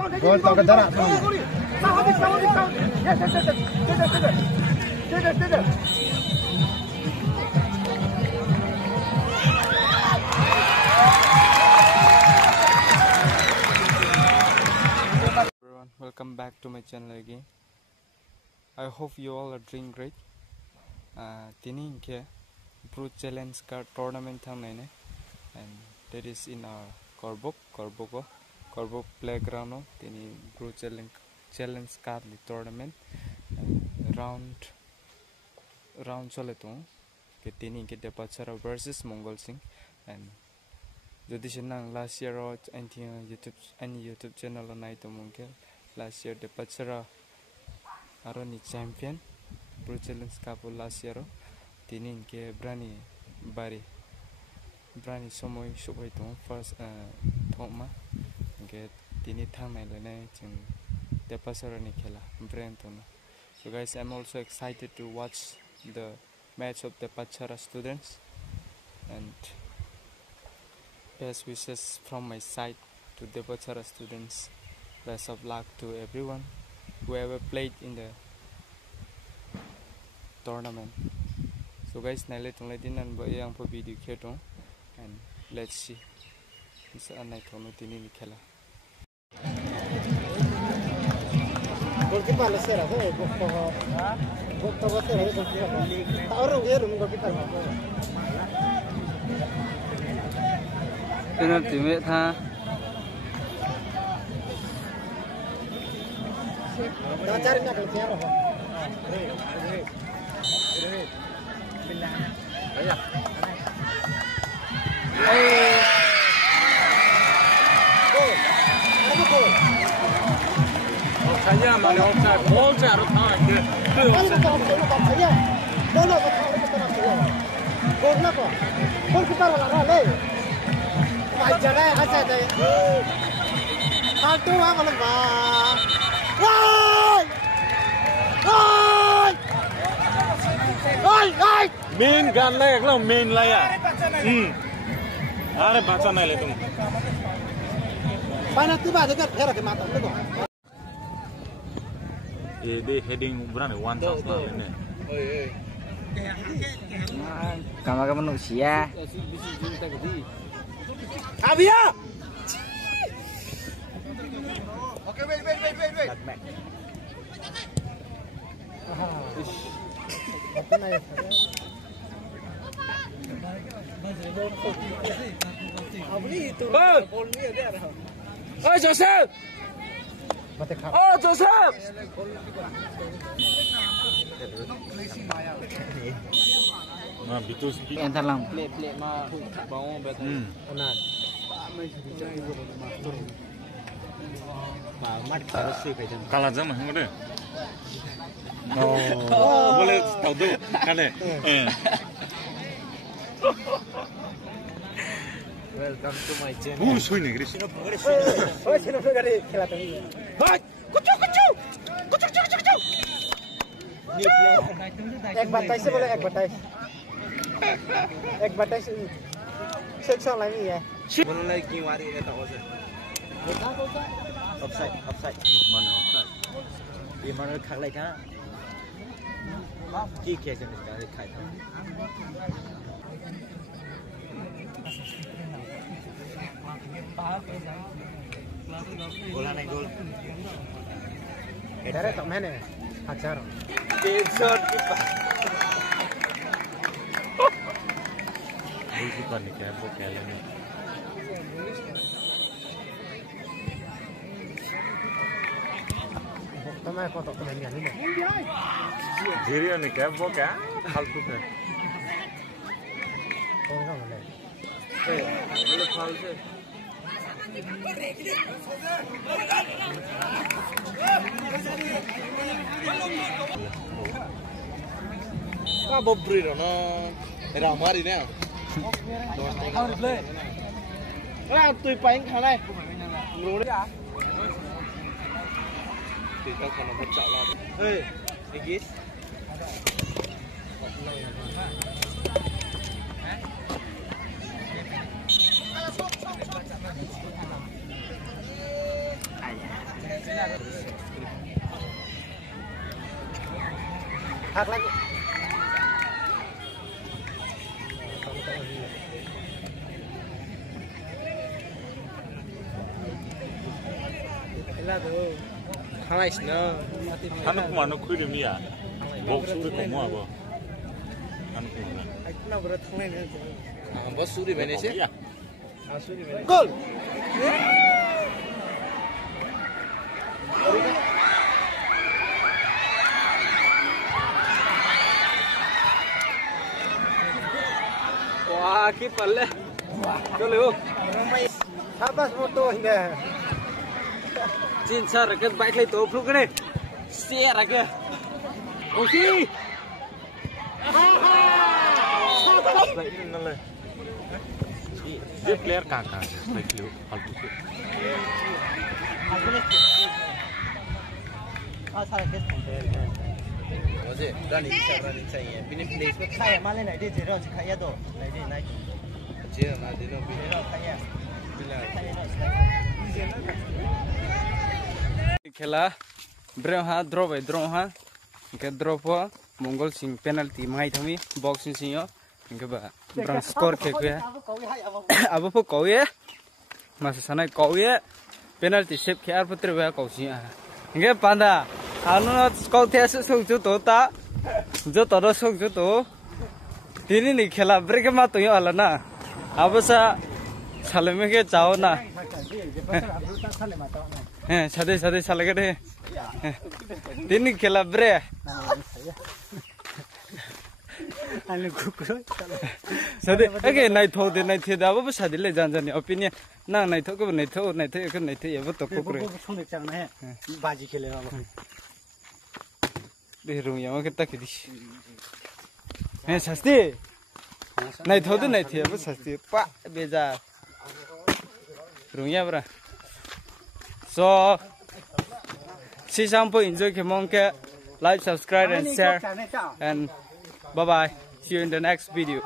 Gol tau ke darat. Everyone, welcome back to my channel again. I hope you all are doing great. Tini ke Brute Challenge card tournament thang nai ne, and that is in our Korbok playground. Tini Brute Challenge card tournament round chole to ke tini ke Depachara versus Mongol Singh. And jadi senang last year YouTube channel nai to mungkin last year Depachara aroni champion Brute Challenge cup last year tini ke brani somoy subay to first thoma ke tini thang nai lene chung Depachara ni khela brand to. So guys, I'm also excited to watch the match of Depachara students, and best wishes from my side to Depachara students. Best of luck to everyone whoever played in the tournament. So guys, naile tunglai dinan ba yang po video kheto, and let's see isa anai thono tini ni khela. Goalkeeper lesera ho gokto basera ho goalkeeper orang dia rum goalkeeper penalty me tha dah cari nak kelihatan apa ayah Kaya mana offside, ball jatuh tangan dia. kalau kau saya bola kau gol nak kau goalkeeper lah le aja deh satu apa lembah Oi! Main gan layak lah, main layak. Are baca naik le tuh. Panas tiba aja kan, hera ke mata tu. Dia heading berani one chance lah ini. Kamu manusia. Abia. Okay, wait. Apa nak? Abli itu. Bol ni ada. Oh Joseph, oh Joseph, Nah, betul sih. Yang terlang. play ma bawang betul. Benar. Mat harus sih kajian. Kalah jam mana deh? Oh, boleh tahu tu kan deh? Welcome to my channel. Suai nih, Chris. Oh, sini gari kelihatan ini. Hai, kucu. Ni play. Advertise boleh advertise. Advertise. Section lain ni ya. Belum lagi wari ni tak usah. Offside. Mana offside? Di mana khắc lại cả. Chỉ kia cho mình cái khai thác. Bola naik gol. Edarnya tak mana? Hajar. Shot kita. Ini sih kan nih kayak bokeh ni. Tama kotak tu ni ni. Jadi ni kayak bokeh, hal tu kan. Kau kan boleh. Boleh foul se. Kau bobri no. Era mari ni. Kau play. Kau tu paling khalai. Nguru dia. Kita kena baca lah. Hey, Igis. Hạt lagi. Halais no. Anu kumano kui de mia. Bok su de komo abo. Anu kumano. Aku nak berat thang ni. Bos suri bene sih. Ya. Gol. Wah, kiper le. Dulu. Habis moto ini. Jin sar ke baik le to fluk ni. Share ke. Okey. Ini nale. Dia player kakak. Baik lu. Halus. Salah kes konten. Oke, running saya. Bini place ko Saya malah nak dia zero je kaya tu. Nak dia naik. je na dino bini. Zero kaya. Bila. खेला ब्रेव हा ड्रॉ भाई ड्रॉ हा इनके ड्रॉ पो मंगल सिंह पेनल्टी माई थमी बॉक्सिंग सिंह इनके बा branch score के कुया अब पो कौये मासे सनाय कौये पेनल्टी सेव के आर पत्र बा कौसी इनके पांदा आनु स्कोर थे सुक जो तोता जो तरो सुक जो तो तिनी नि खेला ब्रेक मा तो यो हला ना अब सा साले में के जाओ ना सादे सादे साले के दे तिनी खेला ब्रे Anu kuku. सादे अगे नाइ थो दे नाइ थे दाबो सादे ले जान जानि ओपिनियन ना नाइ थो को नाइ थो ये तो कुकुरे Sunik cakna है. Baji खेले वाला. दे रुया मा के तक दिस हे सस्ते नाइ थो दे नाइ थे अब सस्ते पा बेजा रुया ब्रा so see some point enjoy ke monke like subscribe and share and bye bye see you in the next video